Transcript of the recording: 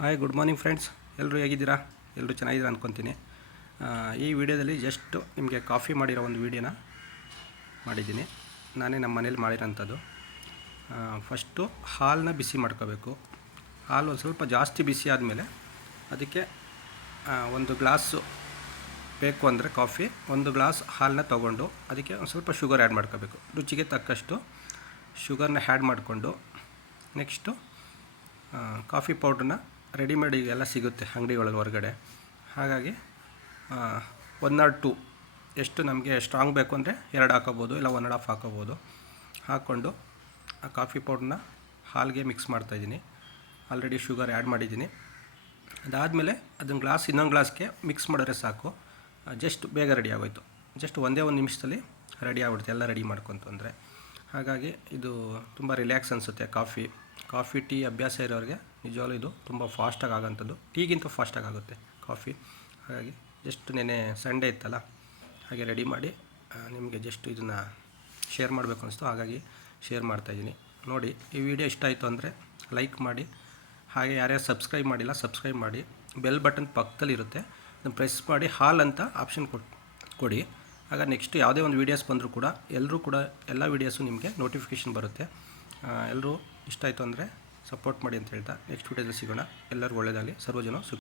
Hi, good morning friends. ಎಲ್ಲರೂ ಹೇಗಿದ್ದೀರಾ? ಎಲ್ಲರೂ ಚೆನ್ನಾಗಿದ್ದೀರಾ ಅಂದ್ಕೊತೀನಿ. ಈ ವಿಡಿಯೋದಲ್ಲಿ ಜಸ್ಟ್ ನಿಮಗೆ ಕಾಫಿ ಮಾಡಿರೋ ಒಂದು ವೀಡಿಯೋನ ಮಾಡಿದ್ದೀನಿ. ನಾನೇ ನಮ್ಮ ಮನೇಲಿ ಮಾಡಿರೋಂಥದ್ದು. ಫಸ್ಟು ಹಾಲನ್ನ ಬಿಸಿ ಮಾಡ್ಕೋಬೇಕು. ಹಾಲು ಒಂದು ಸ್ವಲ್ಪ ಜಾಸ್ತಿ ಬಿಸಿ ಆದಮೇಲೆ ಅದಕ್ಕೆ ಒಂದು ಗ್ಲಾಸು ಬೇಕು ಅಂದರೆ ಕಾಫಿ, ಒಂದು ಗ್ಲಾಸ್ ಹಾಲನ್ನ ತೊಗೊಂಡು ಅದಕ್ಕೆ ಒಂದು ಸ್ವಲ್ಪ ಶುಗರ್ ಆ್ಯಡ್ ಮಾಡ್ಕೋಬೇಕು. ರುಚಿಗೆ ತಕ್ಕಷ್ಟು ಶುಗರ್ನ ಆ್ಯಡ್ ಮಾಡಿಕೊಂಡು ನೆಕ್ಸ್ಟು ಕಾಫಿ ಪೌಡ್ರನ್ನ ರೆಡಿಮೇಡ್ ಎಲ್ಲ ಸಿಗುತ್ತೆ ಅಂಗಡಿ ಒಳಗೆ ಹೊರಗಡೆ. ಹಾಗಾಗಿ 1 or 2 ಎಷ್ಟು ನಮಗೆ ಸ್ಟ್ರಾಂಗ್ ಬೇಕು ಅಂದರೆ 2 ಹಾಕೋಬೋದು, ಇಲ್ಲ 1.5 ಹಾಕೋಬೋದು. ಹಾಕ್ಕೊಂಡು ಆ ಕಾಫಿ ಪೌಡ್ರನ್ನ ಹಾಲಿಗೆ ಮಿಕ್ಸ್ ಮಾಡ್ತಾಯಿದ್ದೀನಿ. ಆಲ್ರೆಡಿ ಶುಗರ್ ಆ್ಯಡ್ ಮಾಡಿದ್ದೀನಿ. ಅದಾದಮೇಲೆ ಅದನ್ನು ಇನ್ನೊಂದು ಗ್ಲಾಸ್ಗೆ ಮಿಕ್ಸ್ ಮಾಡಿದ್ರೆ ಸಾಕು. ಜಸ್ಟ್ ಬೇಗ ರೆಡಿ ಆಗೋಯ್ತು. ಜಸ್ಟ್ ಒಂದೇ ಒಂದು ನಿಮಿಷದಲ್ಲಿ ರೆಡಿ ಆಗ್ಬಿಡುತ್ತೆ, ಎಲ್ಲ ರೆಡಿ ಮಾಡ್ಕೊತು ಅಂದರೆ. ಹಾಗಾಗಿ ಇದು ತುಂಬ ರಿಲ್ಯಾಕ್ಸ್ ಅನಿಸುತ್ತೆ. ಕಾಫಿ ಟೀ ಅಭ್ಯಾಸ ಇರೋರಿಗೆ ನಿಜವಾಗ್ಲೂ ಇದು ತುಂಬ ಫಾಸ್ಟಾಗಿ ಆಗೋಂಥದ್ದು. ಟೀಗಿಂತ ಫಾಸ್ಟಾಗಿ ಆಗುತ್ತೆ ಕಾಫಿ. ಹಾಗಾಗಿ ಜಸ್ಟ್ ನೆನ್ನೆ ಸಂಡೇ ಇತ್ತಲ್ಲ, ಹಾಗೆ ರೆಡಿ ಮಾಡಿ ನಿಮಗೆ ಜಸ್ಟ್ ಇದನ್ನು ಶೇರ್ ಮಾಡಬೇಕು ಅನಿಸ್ತು, ಹಾಗಾಗಿ ಶೇರ್ ಮಾಡ್ತಾಯಿದ್ದೀನಿ. ನೋಡಿ, ಈ ವಿಡಿಯೋ ಇಷ್ಟ ಆಯಿತು ಅಂದರೆ ಲೈಕ್ ಮಾಡಿ. ಹಾಗೆ ಯಾರ್ಯಾರು ಸಬ್ಸ್ಕ್ರೈಬ್ ಮಾಡಿಲ್ಲ ಸಬ್ಸ್ಕ್ರೈಬ್ ಮಾಡಿ. ಬೆಲ್ ಬಟನ್ ಪಕ್ಕದಲ್ಲಿರುತ್ತೆ, ಅದನ್ನು ಪ್ರೆಸ್ ಮಾಡಿ ಹಾಲ್ ಅಂತ ಆಪ್ಷನ್ ಕೊಡಿ. ಆಗ ನೆಕ್ಸ್ಟ್ ಯಾವುದೇ ಒಂದು ವೀಡಿಯೋಸ್ ಬಂದರೂ ಕೂಡ ಎಲ್ಲ ವೀಡಿಯೋಸು ನಿಮಗೆ ನೋಟಿಫಿಕೇಷನ್ ಬರುತ್ತೆ. ಎಲ್ಲರೂ ಇಷ್ಟ ಆಯಿತು ಅಂದರೆ ಸಪೋರ್ಟ್ ಮಾಡಿ ಅಂತ ಹೇಳ್ತಾ ನೆಕ್ಸ್ಟ್ ವೀಡಿಯೋದಲ್ಲಿ ಸಿಗೋಣ. ಎಲ್ಲರಿಗೂ ಒಳ್ಳೆಯದಾಗಲಿ. ಸರ್ವಜನ